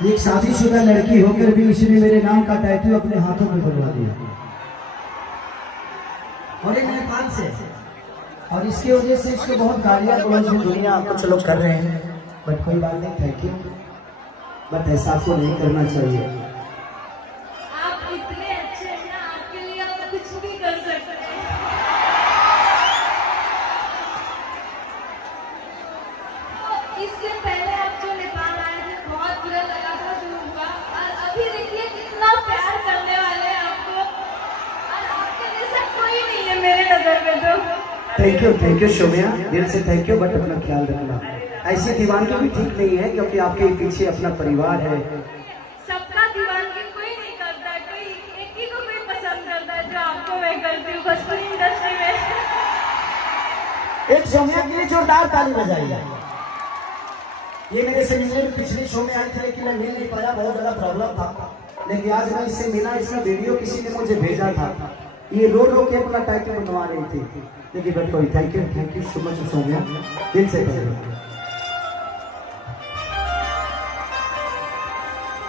एक शादीशुदा लड़की होकर भी इसने मेरे नाम का टैटू अपने हाथों में बनवा दिया, और ये नेपाल से। और इसकी वजह से इसको बहुत गालियां गलौज में दुनिया कुछ लोग कर रहे हैं, बट कोई बात नहीं, थैंक यू। बट ऐसा आपको नहीं करना चाहिए। आप इतने अच्छे हैं ना, आपके लिए हम कुछ भी कर सकते हैं। तो इससे पहले आप जो नेपाल आए थे बहुत बुरा लगा था जो हुआ, और अभी देखिए कितना प्यार करने वाले हैं आपको, और आपके जैसा कोई नहीं है मेरे नजर में। तो थैंक यू शोमिया, दिल से थैंक यू। बट अपना ख्याल रखना, ऐसी दीवानगी भी ठीक नहीं है, क्योंकि आपके पीछे अपना परिवार है। सबका दीवानगी कोई नहीं करता है, कोई एक ही को कोई पसंद करता है, जो आपको मैं करती हूँ भोजपुरी इंडस्ट्री में। एक शोमिया के लिए जोरदार ताली बजाइए। ये मेरे से मिलने पिछले शो में आई थी, लेकिन मैं मिल नहीं पाया, बहुत ज्यादा प्रॉब्लम था। लेकिन आज मैं इससे मिला, इसका वीडियो किसी ने मुझे भेजा था। ये रो रो के अपना टैटू बनवा रही थी, लेकिन बट कोई थैंक यू सो मच शोमिया, दिल से थैंक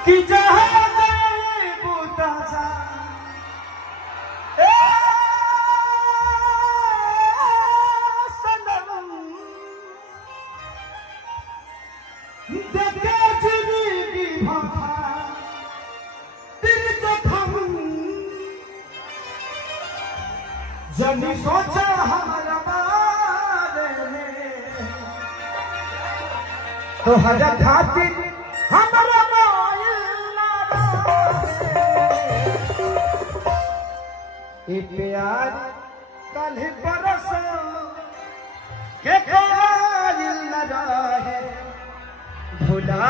कि जहाँ जाए बूता जा सनम देखे जिंदगी भाषा दिल जखम जनी सोचा हमारा बारे में तो हर खातिर हमारा प्यार कल बरस के कायल न रहे, भुला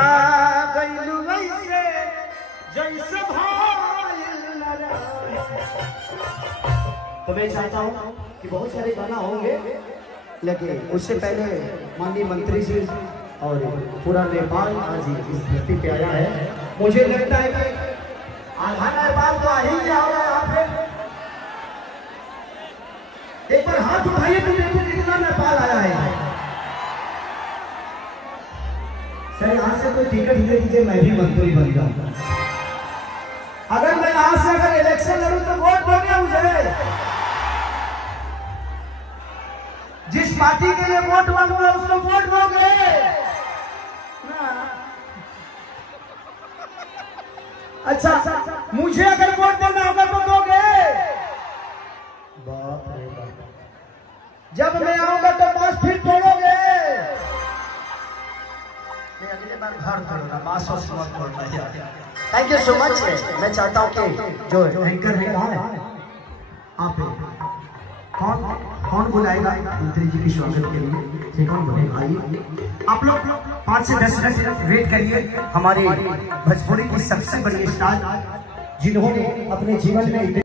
गइलू वैसे जैसे भाइल न रहे। तो मैं चाहता हूँ कि बहुत सारे गाना होंगे, लेकिन उससे पहले माननीय मंत्री जी और पूरा नेपाल आज इस धरती पे आया है। मुझे लगता है कि आधा नेपाल तो आ ही गया होगा यहाँ पे। एक बार हाथ उठाइए तो देखो कितना नेपाल आया है। सर यहाँ से कोई टिकट दे दीजिए, मैं भी मंत्री बन जाऊंगा। अगर मैं यहाँ से अगर इलेक्शन लड़ूं तो वोट दोगे मुझे? जिस पार्टी के लिए वोट मांगूंगा उसको वोट दोगे ना? अच्छा, मुझे अगर वोट देना होगा तो दोगे? बाप रे बाप, जब मैं आऊंगा तो 5 फीट तोड़ोगे? अगले बार घर तोड़ूंगा, बास मत तोड़ना। Thank you so much. मैं चाहता हूँ कि जो एंकर है कहाँ है? आप कौन बुलाएगा मंत्री जी की स्वागत के लिए? ठीक, कौन बोलेगा? आइए आप लोग 5 से 10 मिनट वेट करिए। हमारे भोजपुरी की सबसे बड़ी स्टार जिन्होंने अपने जीवन में